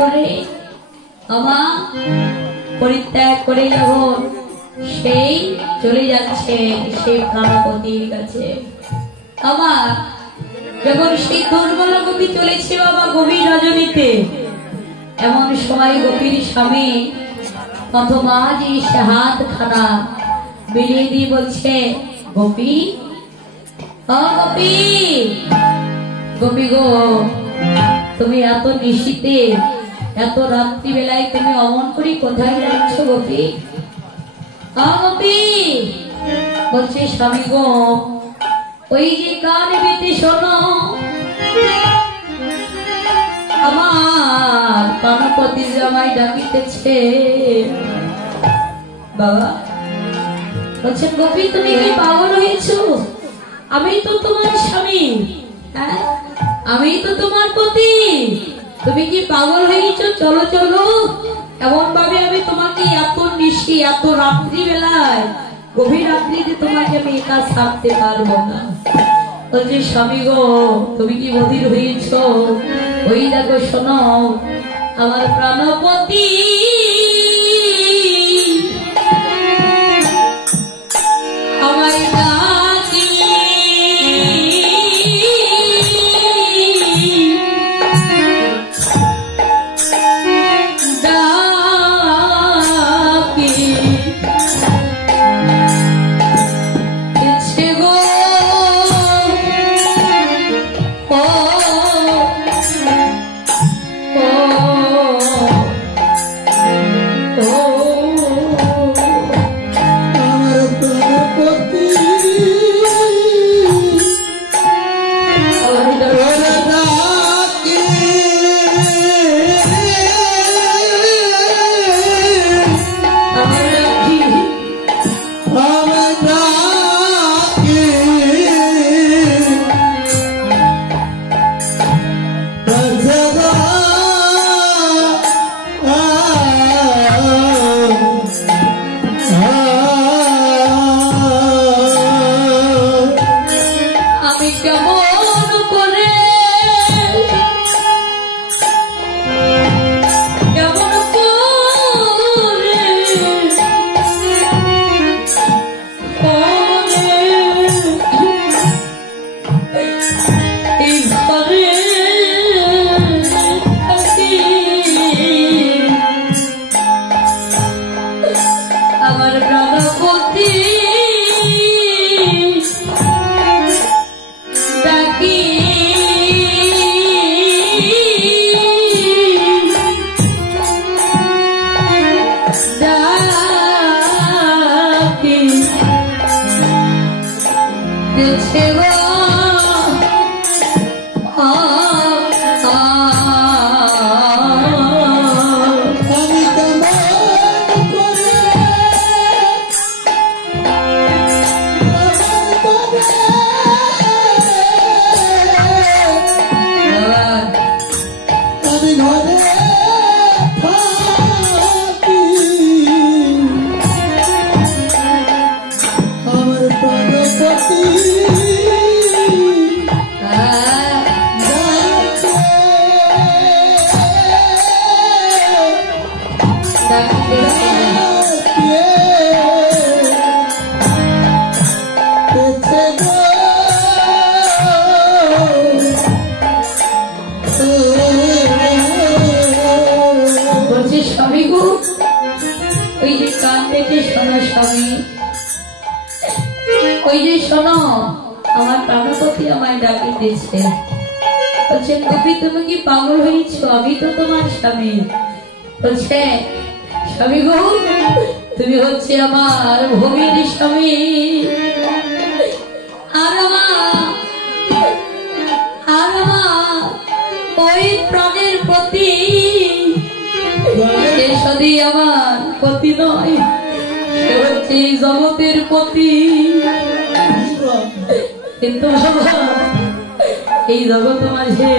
করে আমার পরিত্যাগ করে যখন সেই চলে যাচ্ছে সেই প্রাণপতির কাছে, আমার যখন সেই দুর্বল গোপী চলেছে বাবা গভীর রজনীতে, এমন সময় গোপীর স্বামী প্রথমাজি সে হাত খানা বিলিয়ে দিয়ে বলছে, গোপী ও গোপী, গোপী গো, তুমি এত নিশীতে এত রাত্রি বেলায় তুমি অমন করে কোথায় যাচ্ছ গোপী? গোপী বলছে, স্বামী গো, ওই যে কান পেতে শোনো, আমার প্রাণপতি জামাই ডাকিতেছে। বাবা বলছেন, গোপী তুমি কি পাগল হয়েছো? আমি তো তোমার স্বামী, হ্যাঁ আমি তো তোমার পতি, তুমি কি পাগল হয়েছো? চলো চলো, এমন ভাবে আমি তোমাকে এত নিশি এত রাত্রি বেলায় গভীর রাত্রিতে তোমাকে আমি একা ছাড়তে পারবো না। বলছে, স্বামী গো, তুমি কি বধির হয়েছ? ওই দেখো শোনো, আমার প্রাণপতি আমার ডাকি ওই যে শোনো, আমার প্রাণপতি আমায় ডাকিতেছে। বলছে, গোপী তুমি কি পাগল হয়েছ? আমি তো তোমার স্বামী। বলছে, স্বামী গো, তুমি হচ্ছে আমার ভূমির স্বামী, আর আমার ওই প্রাণের পতি সদি আমার পতি নয়, সে হচ্ছে এই জগতের পতি। কিন্তু এই জগৎ মাঝে